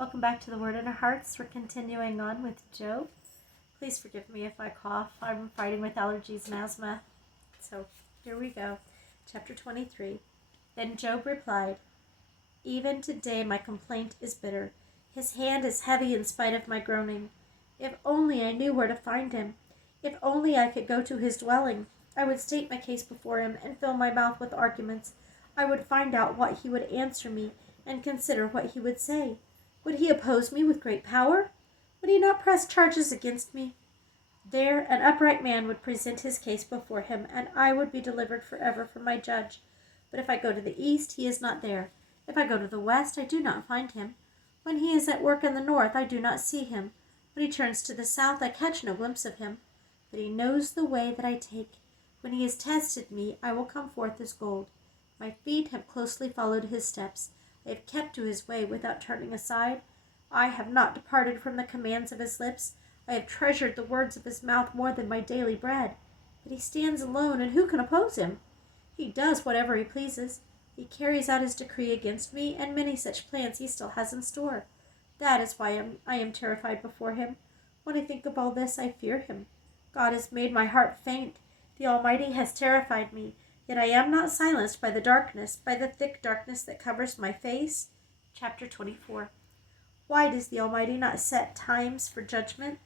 Welcome back to the Word in Our Hearts. We're continuing on with Job. Please forgive me if I cough. I'm fighting with allergies and asthma. So here we go. Chapter 23. Then Job replied, "Even today my complaint is bitter. His hand is heavy in spite of my groaning. If only I knew where to find him. If only I could go to his dwelling. I would state my case before him and fill my mouth with arguments. I would find out what he would answer me and consider what he would say. Would he oppose me with great power? Would he not press charges against me? There an upright man would present his case before him, and I would be delivered forever from my judge. But if I go to the east, he is not there. If I go to the west, I do not find him. When he is at work in the north, I do not see him. When he turns to the south, I catch no glimpse of him. But he knows the way that I take. When he has tested me, I will come forth as gold. My feet have closely followed his steps. I have kept to his way without turning aside. I have not departed from the commands of his lips. I have treasured the words of his mouth more than my daily bread. But he stands alone, and who can oppose him? He does whatever he pleases. He carries out his decree against me, and many such plans he still has in store. That is why I am terrified before him. When I think of all this, I fear him. God has made my heart faint. The Almighty has terrified me. Yet I am not silenced by the darkness, by the thick darkness that covers my face. Chapter 24. Why does the Almighty not set times for judgment?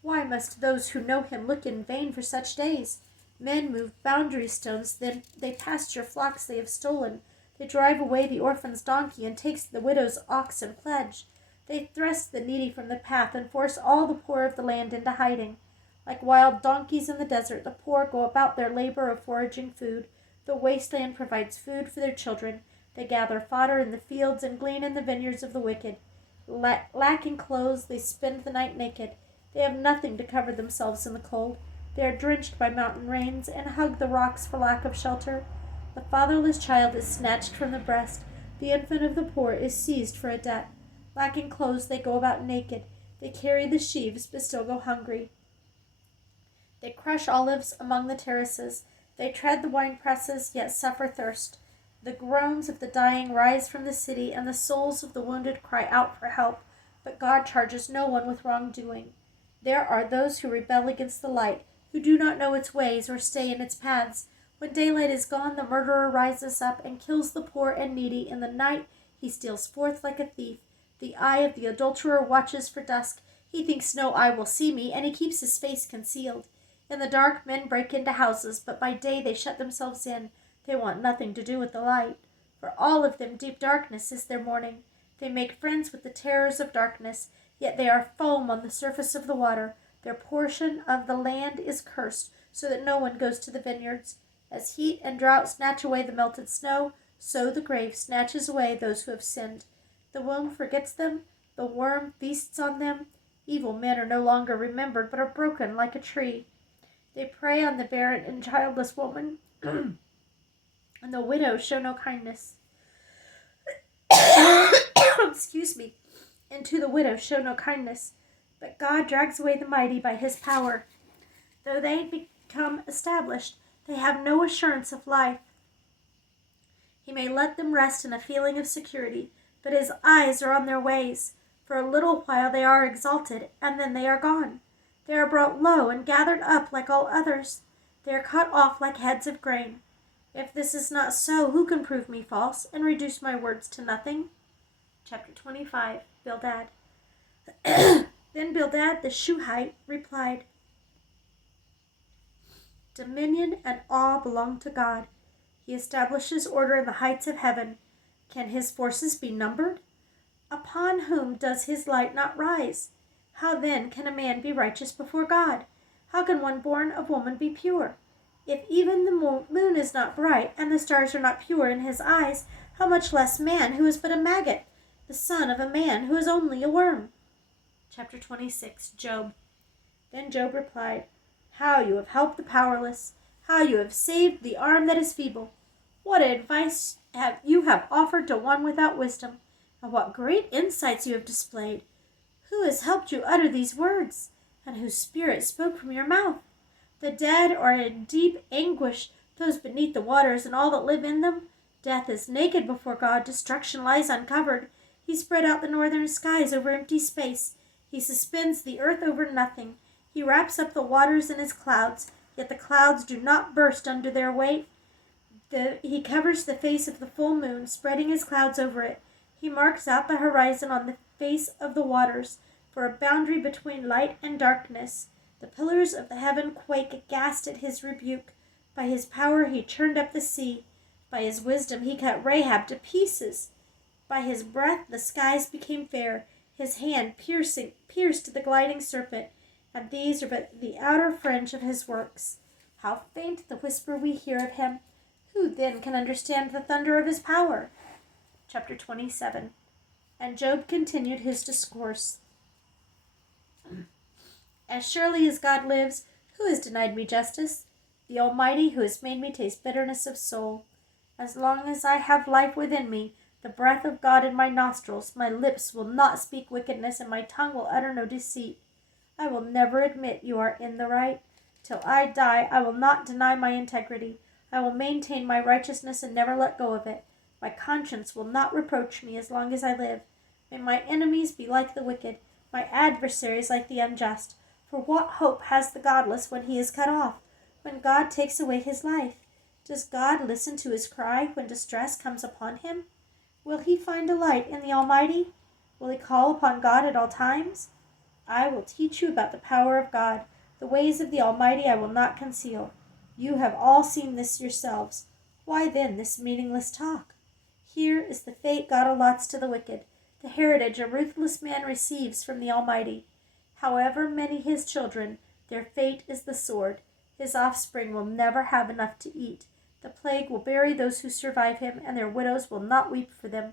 Why must those who know him look in vain for such days? Men move boundary stones, then they pasture flocks they have stolen. They drive away the orphan's donkey and take the widow's ox in pledge. They thrust the needy from the path and force all the poor of the land into hiding. Like wild donkeys in the desert, the poor go about their labor of foraging food. The wasteland provides food for their children. They gather fodder in the fields and glean in the vineyards of the wicked. Lacking clothes, they spend the night naked. They have nothing to cover themselves in the cold. They are drenched by mountain rains and hug the rocks for lack of shelter. The fatherless child is snatched from the breast. The infant of the poor is seized for a debt. Lacking clothes, they go about naked. They carry the sheaves, but still go hungry. They crush olives among the terraces. They tread the wine presses, yet suffer thirst. The groans of the dying rise from the city, and the souls of the wounded cry out for help. But God charges no one with wrongdoing. There are those who rebel against the light, who do not know its ways or stay in its paths. When daylight is gone, the murderer rises up and kills the poor and needy. In the night he steals forth like a thief. The eye of the adulterer watches for dusk. He thinks no eye will see me, and he keeps his face concealed. In the dark men break into houses, but by day they shut themselves in. They want nothing to do with the light. For all of them deep darkness is their morning. They make friends with the terrors of darkness, yet they are foam on the surface of the water. Their portion of the land is cursed, so that no one goes to the vineyards. As heat and drought snatch away the melted snow, so the grave snatches away those who have sinned. The womb forgets them, the worm feasts on them. Evil men are no longer remembered, but are broken like a tree. They prey on the barren and childless woman, and the widow show no kindness. Excuse me. And to the widow show no kindness. But God drags away the mighty by his power. Though they become established, they have no assurance of life. He may let them rest in a feeling of security, but his eyes are on their ways. For a little while they are exalted, and then they are gone. They are brought low and gathered up like all others. They are cut off like heads of grain. If this is not so, who can prove me false and reduce my words to nothing? Chapter 25. Bildad. Then Bildad the Shuhite replied, "Dominion and awe belong to God. He establishes order in the heights of heaven. Can his forces be numbered? Upon whom does his light not rise? How then can a man be righteous before God? How can one born of woman be pure? If even the moon is not bright, and the stars are not pure in his eyes, how much less man who is but a maggot, the son of a man who is only a worm?" Chapter 26. Job. Then Job replied, "How you have helped the powerless! How you have saved the arm that is feeble! What advice you have offered to one without wisdom, and what great insights you have displayed! Who has helped you utter these words, and whose spirit spoke from your mouth? The dead are in deep anguish, those beneath the waters and all that live in them. Death is naked before God, destruction lies uncovered. He spread out the northern skies over empty space. He suspends the earth over nothing. He wraps up the waters in his clouds, yet the clouds do not burst under their weight. He covers the face of the full moon, spreading his clouds over it. He marks out the horizon on the face of the waters, for a boundary between light and darkness. The pillars of the heaven quake aghast at his rebuke. By his power he churned up the sea. By his wisdom he cut Rahab to pieces. By his breath the skies became fair. His hand pierced the gliding serpent. And these are but the outer fringe of his works. How faint the whisper we hear of him! Who then can understand the thunder of his power? Chapter 27. And Job continued his discourse. As surely as God lives, who has denied me justice? The Almighty, who has made me taste bitterness of soul. As long as I have life within me, the breath of God in my nostrils, my lips will not speak wickedness, and my tongue will utter no deceit. I will never admit you are in the right. Till I die, I will not deny my integrity. I will maintain my righteousness and never let go of it. My conscience will not reproach me as long as I live. May my enemies be like the wicked, my adversaries like the unjust. For what hope has the godless when he is cut off, when God takes away his life? Does God listen to his cry when distress comes upon him? Will he find delight in the Almighty? Will he call upon God at all times? I will teach you about the power of God. The ways of the Almighty I will not conceal. You have all seen this yourselves. Why then this meaningless talk? Here is the fate God allots to the wicked, the heritage a ruthless man receives from the Almighty. However many his children, their fate is the sword. His offspring will never have enough to eat. The plague will bury those who survive him, and their widows will not weep for them.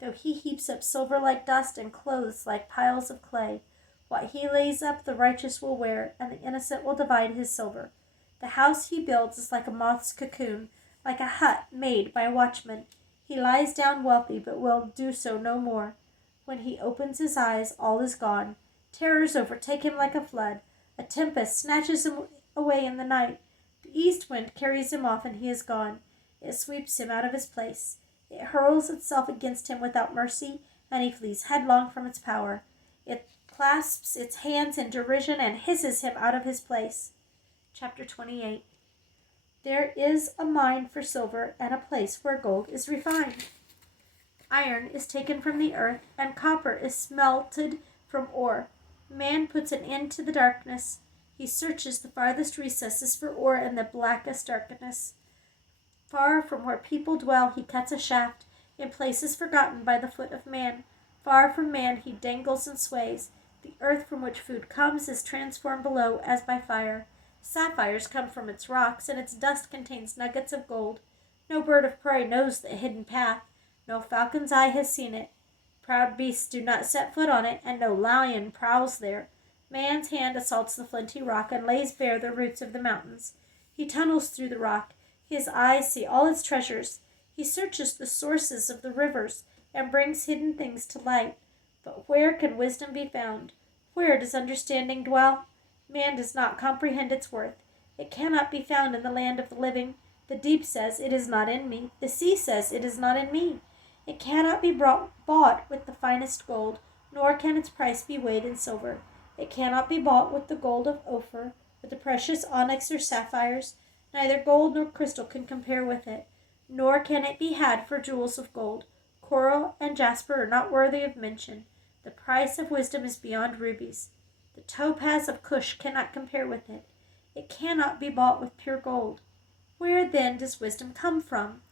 Though he heaps up silver like dust and clothes like piles of clay, what he lays up the righteous will wear, and the innocent will divide his silver. The house he builds is like a moth's cocoon, like a hut made by a watchman. He lies down wealthy, but will do so no more. When he opens his eyes, all is gone. Terrors overtake him like a flood. A tempest snatches him away in the night. The east wind carries him off, and he is gone. It sweeps him out of his place. It hurls itself against him without mercy, and he flees headlong from its power. It clasps its hands in derision and hisses him out of his place. Chapter 28. There is a mine for silver, and a place where gold is refined. Iron is taken from the earth, and copper is smelted from ore. Man puts an end to the darkness. He searches the farthest recesses for ore in the blackest darkness. Far from where people dwell, he cuts a shaft, in places forgotten by the foot of man. Far from man he dangles and sways. The earth from which food comes is transformed below as by fire. Sapphires come from its rocks, and its dust contains nuggets of gold. No bird of prey knows the hidden path. No falcon's eye has seen it. Proud beasts do not set foot on it, and no lion prowls there. Man's hand assaults the flinty rock and lays bare the roots of the mountains. He tunnels through the rock. His eyes see all its treasures. He searches the sources of the rivers and brings hidden things to light. But where can wisdom be found? Where does understanding dwell? Man does not comprehend its worth. It cannot be found in the land of the living. The deep says, "It is not in me." The sea says, "It is not in me." It cannot be bought with the finest gold, nor can its price be weighed in silver. It cannot be bought with the gold of Ophir, with the precious onyx or sapphires. Neither gold nor crystal can compare with it, nor can it be had for jewels of gold. Coral and jasper are not worthy of mention. The price of wisdom is beyond rubies. The topaz of Cush cannot compare with it. It cannot be bought with pure gold. Where then does wisdom come from?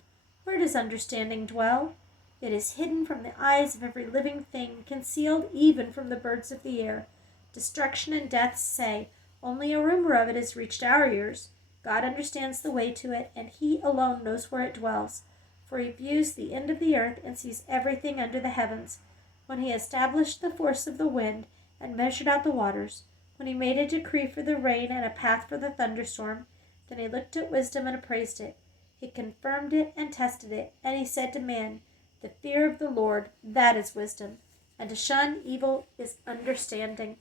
Where does understanding dwell? It is hidden from the eyes of every living thing, concealed even from the birds of the air. Destruction and death say, only a rumor of it has reached our ears. God understands the way to it, and he alone knows where it dwells. For he views the end of the earth and sees everything under the heavens. When he established the force of the wind and measured out the waters, when he made a decree for the rain and a path for the thunderstorm, then he looked at wisdom and appraised it. He confirmed it and tested it, and he said to man, "The fear of the Lord, that is wisdom, and to shun evil is understanding."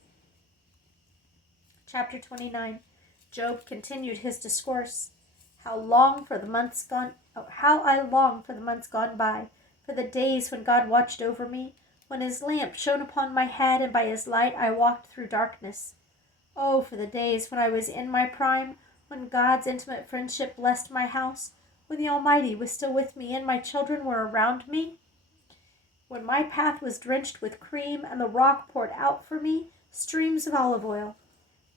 Chapter 29. Job continued his discourse. How I long for the months gone by, for the days when God watched over me, when his lamp shone upon my head, and by his light I walked through darkness. Oh, for the days when I was in my prime, when God's intimate friendship blessed my house, when the Almighty was still with me and my children were around me, when my path was drenched with cream and the rock poured out for me streams of olive oil.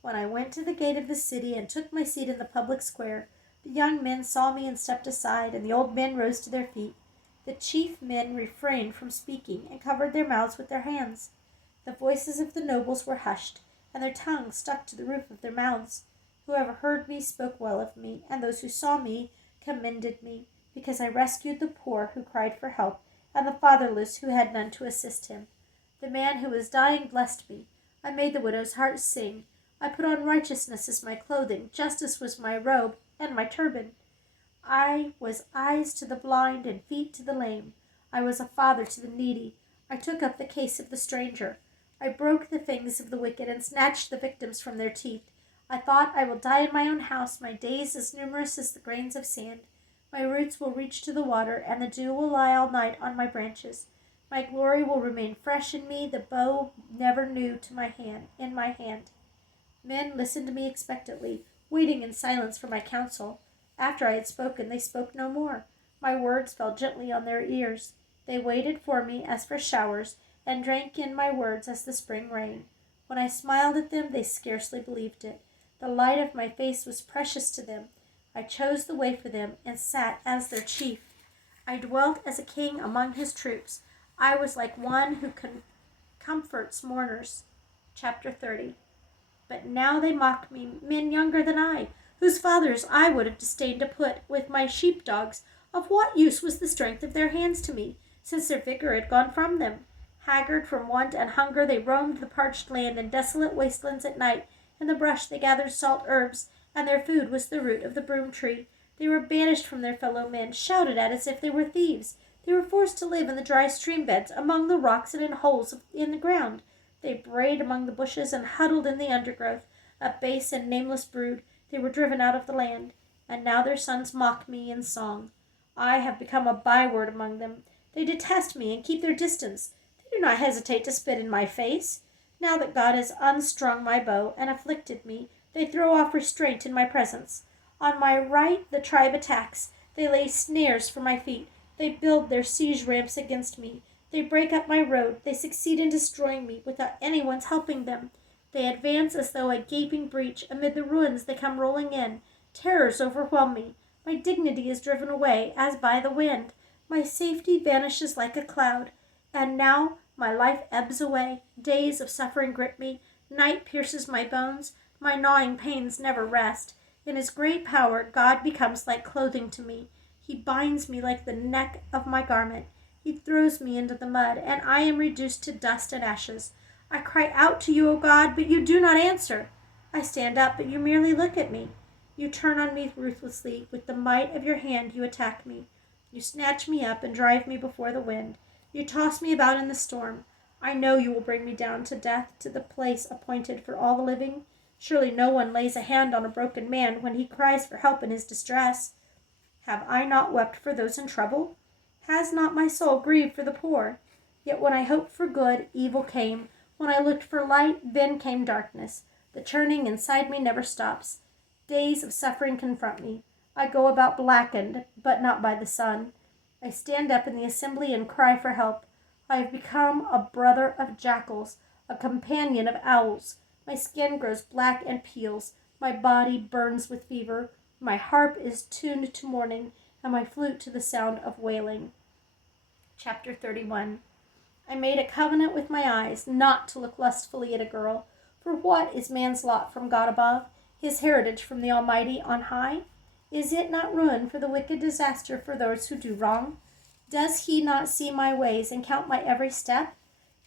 When I went to the gate of the city and took my seat in the public square, the young men saw me and stepped aside, and the old men rose to their feet. The chief men refrained from speaking and covered their mouths with their hands. The voices of the nobles were hushed, and their tongues stuck to the roof of their mouths. Whoever heard me spoke well of me, and those who saw me commended me, because I rescued the poor who cried for help, and the fatherless who had none to assist him. The man who was dying blessed me. I made the widow's heart sing. I put on righteousness as my clothing. Justice was my robe and my turban. I was eyes to the blind and feet to the lame. I was a father to the needy. I took up the case of the stranger. I broke the fangs of the wicked and snatched the victims from their teeth. I thought, I will die in my own house, my days as numerous as the grains of sand. My roots will reach to the water, and the dew will lie all night on my branches. My glory will remain fresh in me, the bow never new in my hand. Men listened to me expectantly, waiting in silence for my counsel. After I had spoken, they spoke no more. My words fell gently on their ears. They waited for me as for showers, and drank in my words as the spring rain. When I smiled at them, they scarcely believed it. The light of my face was precious to them. I chose the way for them and sat as their chief. I dwelt as a king among his troops. I was like one who comforts mourners. Chapter 30. But now they mock me, men younger than I, whose fathers I would have disdained to put with my sheepdogs. Of what use was the strength of their hands to me, since their vigor had gone from them? Haggard from want and hunger, they roamed the parched land and desolate wastelands at night. In the brush they gathered salt herbs, and their food was the root of the broom tree. They were banished from their fellow men, shouted at as if they were thieves. They were forced to live in the dry stream beds, among the rocks and in holes in the ground. They brayed among the bushes and huddled in the undergrowth, a base and nameless brood. They were driven out of the land, and now their sons mock me in song. I have become a byword among them. They detest me and keep their distance. They do not hesitate to spit in my face. Now that God has unstrung my bow and afflicted me, they throw off restraint in my presence. On my right the tribe attacks. They lay snares for my feet. They build their siege ramps against me. They break up my road. They succeed in destroying me without anyone's helping them. They advance as though a gaping breach. Amid the ruins they come rolling in. Terrors overwhelm me. My dignity is driven away as by the wind. My safety vanishes like a cloud. And now my life ebbs away. Days of suffering grip me. Night pierces my bones. My gnawing pains never rest. In his great power, God becomes like clothing to me. He binds me like the neck of my garment. He throws me into the mud, and I am reduced to dust and ashes. I cry out to you, O God, but you do not answer. I stand up, but you merely look at me. You turn on me ruthlessly. With the might of your hand you attack me. You snatch me up and drive me before the wind. You toss me about in the storm. I know you will bring me down to death, to the place appointed for all the living. Surely no one lays a hand on a broken man when he cries for help in his distress. Have I not wept for those in trouble? Has not my soul grieved for the poor? Yet when I hoped for good, evil came. When I looked for light, then came darkness. The churning inside me never stops. Days of suffering confront me. I go about blackened, but not by the sun. I stand up in the assembly and cry for help. I have become a brother of jackals, a companion of owls. My skin grows black and peels. My body burns with fever. My harp is tuned to mourning, and my flute to the sound of wailing. Chapter 31. I made a covenant with my eyes not to look lustfully at a girl. For what is man's lot from God above, his heritage from the Almighty on high? Is it not ruin for the wicked, disaster for those who do wrong? Does he not see my ways and count my every step?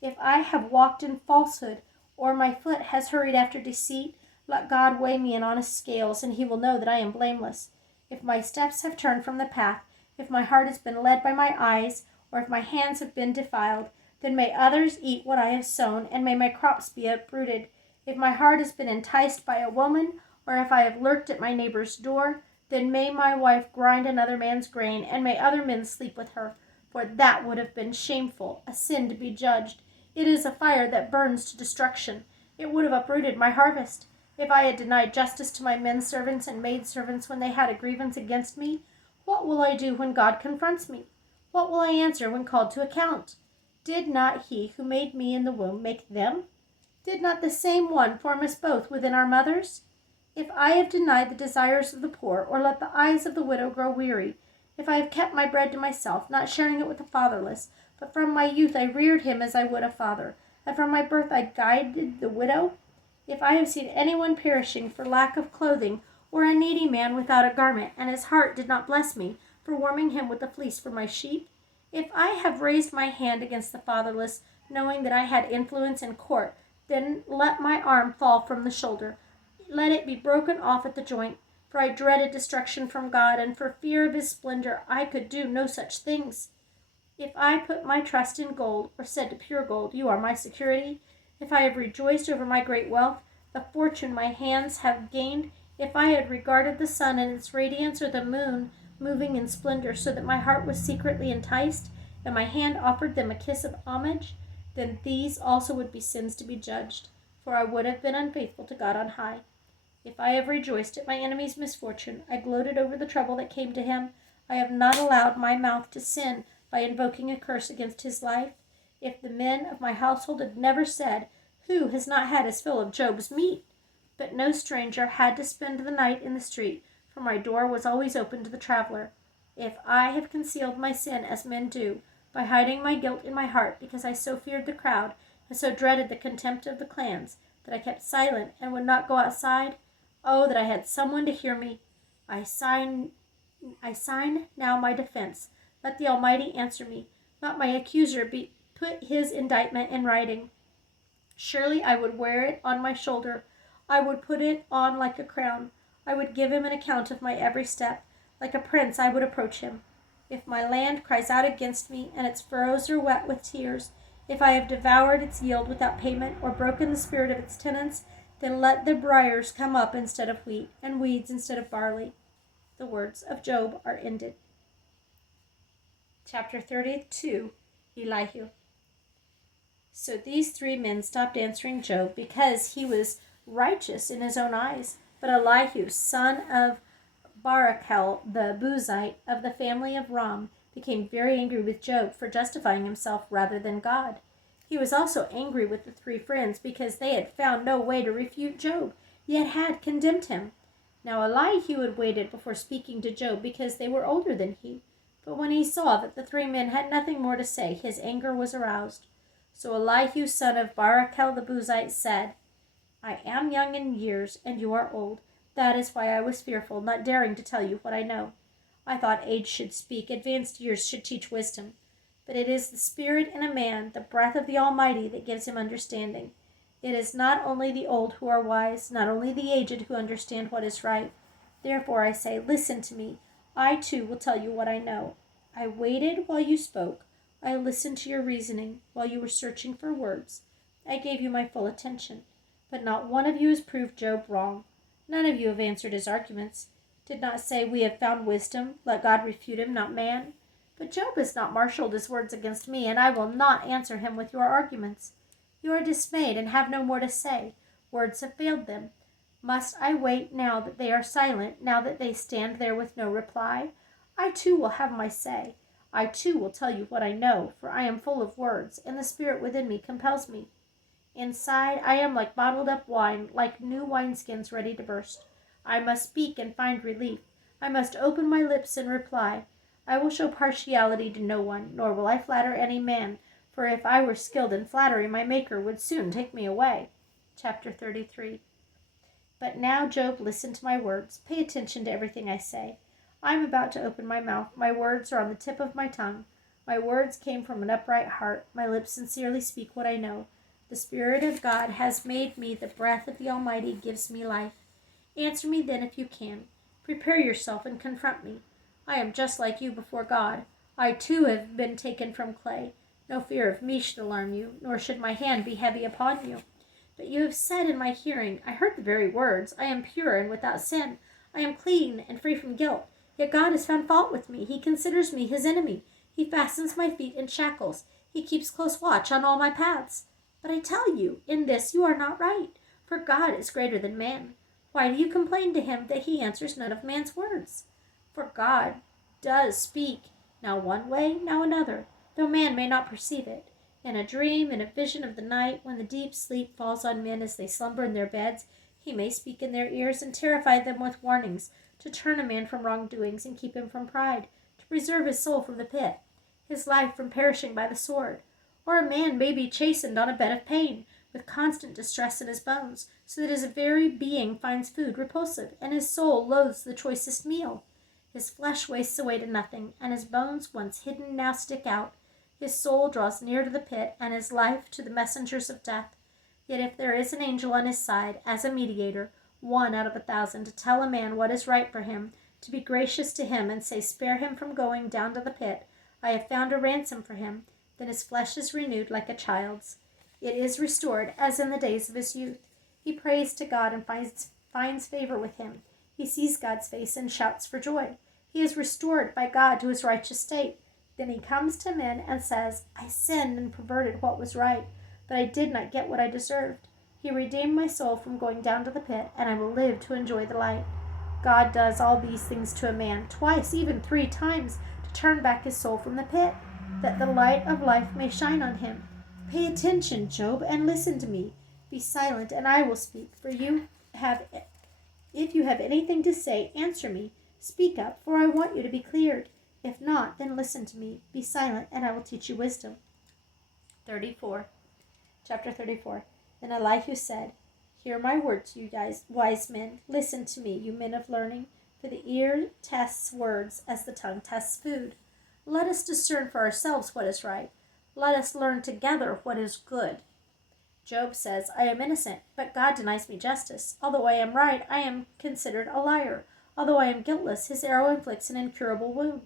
If I have walked in falsehood, or my foot has hurried after deceit, let God weigh me in honest scales, and he will know that I am blameless. If my steps have turned from the path, if my heart has been led by my eyes, or if my hands have been defiled, then may others eat what I have sown, and may my crops be uprooted. If my heart has been enticed by a woman, or if I have lurked at my neighbor's door, then may my wife grind another man's grain, and may other men sleep with her. for that would have been shameful, a sin to be judged. It is a fire that burns to destruction. It would have uprooted my harvest. If I had denied justice to my men servants and maid servants when they had a grievance against me, what will I do when God confronts me? What will I answer when called to account? Did not he who made me in the womb make them? Did not the same one form us both within our mothers? If I have denied the desires of the poor, or let the eyes of the widow grow weary, if I have kept my bread to myself, not sharing it with the fatherless, but from my youth I reared him as I would a father, and from my birth I guided the widow, if I have seen anyone perishing for lack of clothing, or a needy man without a garment, and his heart did not bless me for warming him with the fleece for my sheep, if I have raised my hand against the fatherless, knowing that I had influence in court, then let my arm fall from the shoulder. Let it be broken off at the joint, for I dreaded destruction from God, and for fear of his splendor I could do no such things. If I put my trust in gold, or said to pure gold, you are my security, if I have rejoiced over my great wealth, the fortune my hands have gained, if I had regarded the sun and its radiance, or the moon moving in splendor, so that my heart was secretly enticed, and my hand offered them a kiss of homage, then these also would be sins to be judged, for I would have been unfaithful to God on high. If I have rejoiced at my enemy's misfortune, I gloated over the trouble that came to him, I have not allowed my mouth to sin by invoking a curse against his life. If the men of my household had never said, who has not had his fill of Job's meat? But no stranger had to spend the night in the street, for my door was always open to the traveler. If I have concealed my sin as men do, by hiding my guilt in my heart, because I so feared the crowd, and so dreaded the contempt of the clans, that I kept silent and would not go outside, oh, that I had someone to hear me! I sign now my defense. Let the Almighty answer me. Let my accuser put his indictment in writing. Surely I would wear it on my shoulder. I would put it on like a crown. I would give him an account of my every step. Like a prince I would approach him. If my land cries out against me, and its furrows are wet with tears, if I have devoured its yield without payment, or broken the spirit of its tenants, then let the briars come up instead of wheat, and weeds instead of barley. The words of Job are ended. Chapter 32, Elihu. So these three men stopped answering Job because he was righteous in his own eyes. But Elihu, son of Barachel the Buzite of the family of Ram, became very angry with Job for justifying himself rather than God. He was also angry with the three friends because they had found no way to refute Job, yet had condemned him. Now Elihu had waited before speaking to Job because they were older than he. But when he saw that the three men had nothing more to say, his anger was aroused. So Elihu, son of Barachel the Buzite, said, I am young in years, and you are old. That is why I was fearful, not daring to tell you what I know. I thought age should speak, advanced years should teach wisdom. But it is the spirit in a man, the breath of the Almighty, that gives him understanding. It is not only the old who are wise, not only the aged who understand what is right. Therefore I say, listen to me. I too will tell you what I know. I waited while you spoke. I listened to your reasoning while you were searching for words. I gave you my full attention. But not one of you has proved Job wrong. None of you have answered his arguments. Did not say, we have found wisdom. Let God refute him, not man. But Job has not marshaled his words against me, and I will not answer him with your arguments. You are dismayed and have no more to say. Words have failed them. Must I wait now that they are silent, now that they stand there with no reply? I too will have my say. I too will tell you what I know, for I am full of words, and the spirit within me compels me. Inside I am like bottled up wine, like new wineskins ready to burst. I must speak and find relief. I must open my lips and reply. I will show partiality to no one, nor will I flatter any man, for if I were skilled in flattery, my Maker would soon take me away. Chapter 33. But now, Job, listen to my words. Pay attention to everything I say. I am about to open my mouth. My words are on the tip of my tongue. My words came from an upright heart. My lips sincerely speak what I know. The Spirit of God has made me. The breath of the Almighty gives me life. Answer me then if you can. Prepare yourself and confront me. I am just like you before God. I too have been taken from clay. No fear of me should alarm you, nor should my hand be heavy upon you. But you have said in my hearing, I heard the very words, I am pure and without sin. I am clean and free from guilt. Yet God has found fault with me. He considers me his enemy. He fastens my feet in shackles. He keeps close watch on all my paths. But I tell you, in this you are not right, for God is greater than man. Why do you complain to him that he answers none of man's words? For God does speak, now one way, now another, though man may not perceive it. In a dream, in a vision of the night, when the deep sleep falls on men as they slumber in their beds, he may speak in their ears and terrify them with warnings, to turn a man from wrongdoings and keep him from pride, to preserve his soul from the pit, his life from perishing by the sword. Or a man may be chastened on a bed of pain, with constant distress in his bones, so that his very being finds food repulsive, and his soul loathes the choicest meal. His flesh wastes away to nothing, and his bones, once hidden, now stick out. His soul draws near to the pit, and his life to the messengers of death. Yet if there is an angel on his side, as a mediator, 1 out of 1,000, to tell a man what is right for him, to be gracious to him, and say, spare him from going down to the pit, I have found a ransom for him, then his flesh is renewed like a child's. It is restored, as in the days of his youth. He prays to God and finds favor with him. He sees God's face and shouts for joy. He is restored by God to his righteous state. Then he comes to men and says, I sinned and perverted what was right, but I did not get what I deserved. He redeemed my soul from going down to the pit, and I will live to enjoy the light. God does all these things to a man, twice, even 3 times, to turn back his soul from the pit, that the light of life may shine on him. Pay attention, Job, and listen to me. Be silent, and I will speak. If you have anything to say, answer me. Speak up, for I want you to be cleared. If not, then listen to me. Be silent, and I will teach you wisdom. 34. Chapter 34. Then Elihu said, Hear my words, you guys, wise men. Listen to me, you men of learning, for the ear tests words as the tongue tests food. Let us discern for ourselves what is right. Let us learn together what is good. Job says, I am innocent, but God denies me justice. Although I am right, I am considered a liar. Although I am guiltless, his arrow inflicts an incurable wound.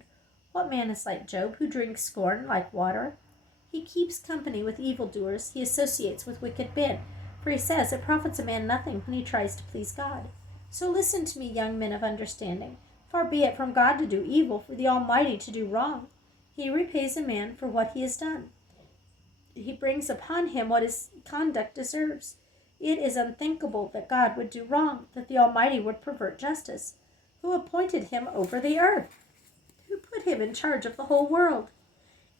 What man is like Job, who drinks scorn like water? He keeps company with evildoers. He associates with wicked men. For he says, it profits a man nothing when he tries to please God. So listen to me, young men of understanding. Far be it from God to do evil, for the Almighty to do wrong. He repays a man for what he has done. He brings upon him what his conduct deserves. It is unthinkable that God would do wrong, that the Almighty would pervert justice. Who appointed him over the earth? Who put him in charge of the whole world?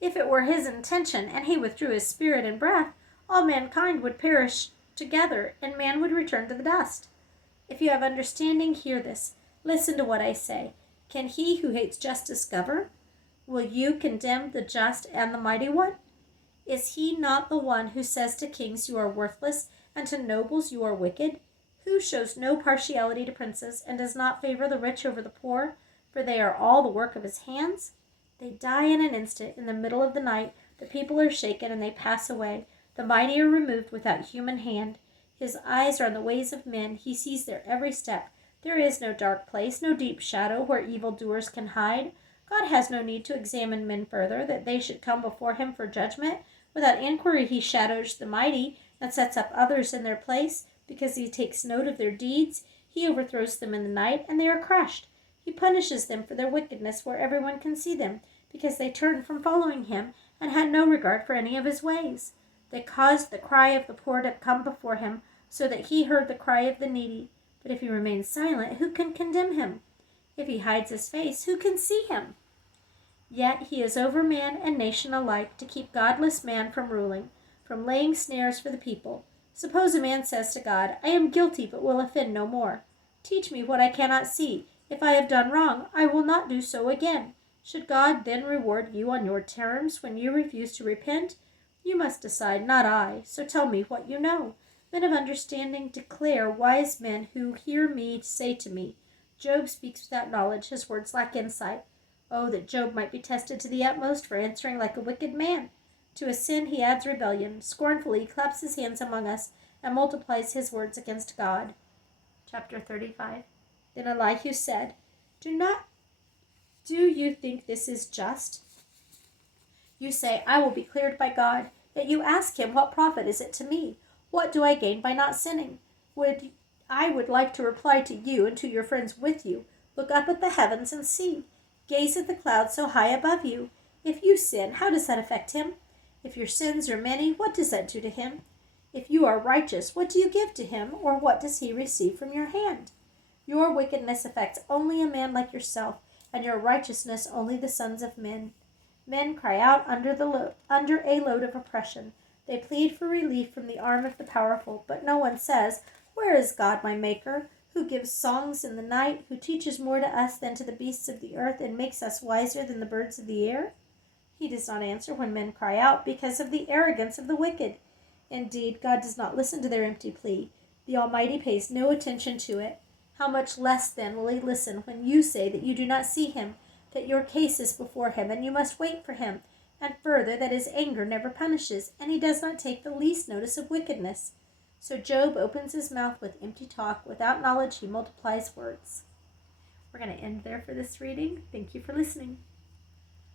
If it were his intention, and he withdrew his spirit and breath, all mankind would perish together, and man would return to the dust. If you have understanding, hear this. Listen to what I say. Can he who hates justice govern? Will you condemn the just and the mighty one? Is he not the one who says to kings, you are worthless, and to nobles, you are wicked? Who shows no partiality to princes, and does not favor the rich over the poor? For they are all the work of his hands. They die in an instant, in the middle of the night. The people are shaken, and they pass away. The mighty are removed without human hand. His eyes are on the ways of men. He sees their every step. There is no dark place, no deep shadow where evildoers can hide. God has no need to examine men further, that they should come before him for judgment. Without inquiry he shadows the mighty, and sets up others in their place. Because he takes note of their deeds, he overthrows them in the night, and they are crushed. He punishes them for their wickedness where everyone can see them, because they turned from following him, and had no regard for any of his ways. They caused the cry of the poor to come before him, so that he heard the cry of the needy. But if he remains silent, who can condemn him? If he hides his face, who can see him? Yet he is over man and nation alike, to keep godless man from ruling, from laying snares for the people. Suppose a man says to God, I am guilty, but will offend no more. Teach me what I cannot see. If I have done wrong, I will not do so again. Should God then reward you on your terms when you refuse to repent? You must decide, not I. So tell me what you know. Men of understanding, declare, wise men who hear me say to me, Job speaks without knowledge, his words lack insight. Oh, that Job might be tested to the utmost for answering like a wicked man. To a sin he adds rebellion. Scornfully he claps his hands among us and multiplies his words against God. Chapter 35. Then Elihu said, Do you think this is just? You say, I will be cleared by God. Yet you ask him, what profit is it to me? What do I gain by not sinning? I would like to reply to you and to your friends with you. Look up at the heavens and see. Gaze at the clouds so high above you. If you sin, how does that affect him? If your sins are many, what does that do to him? If you are righteous, what do you give to him, or what does he receive from your hand? Your wickedness affects only a man like yourself, and your righteousness only the sons of men. Men cry out under a load of oppression. They plead for relief from the arm of the powerful, but no one says, "Where is God, my Maker, who gives songs in the night, who teaches more to us than to the beasts of the earth, and makes us wiser than the birds of the air?" He does not answer when men cry out because of the arrogance of the wicked. Indeed, God does not listen to their empty plea. The Almighty pays no attention to it. How much less, then, will he listen when you say that you do not see him, that your case is before him, and you must wait for him, and further, that his anger never punishes, and he does not take the least notice of wickedness. So Job opens his mouth with empty talk. Without knowledge, he multiplies words. We're going to end there for this reading. Thank you for listening.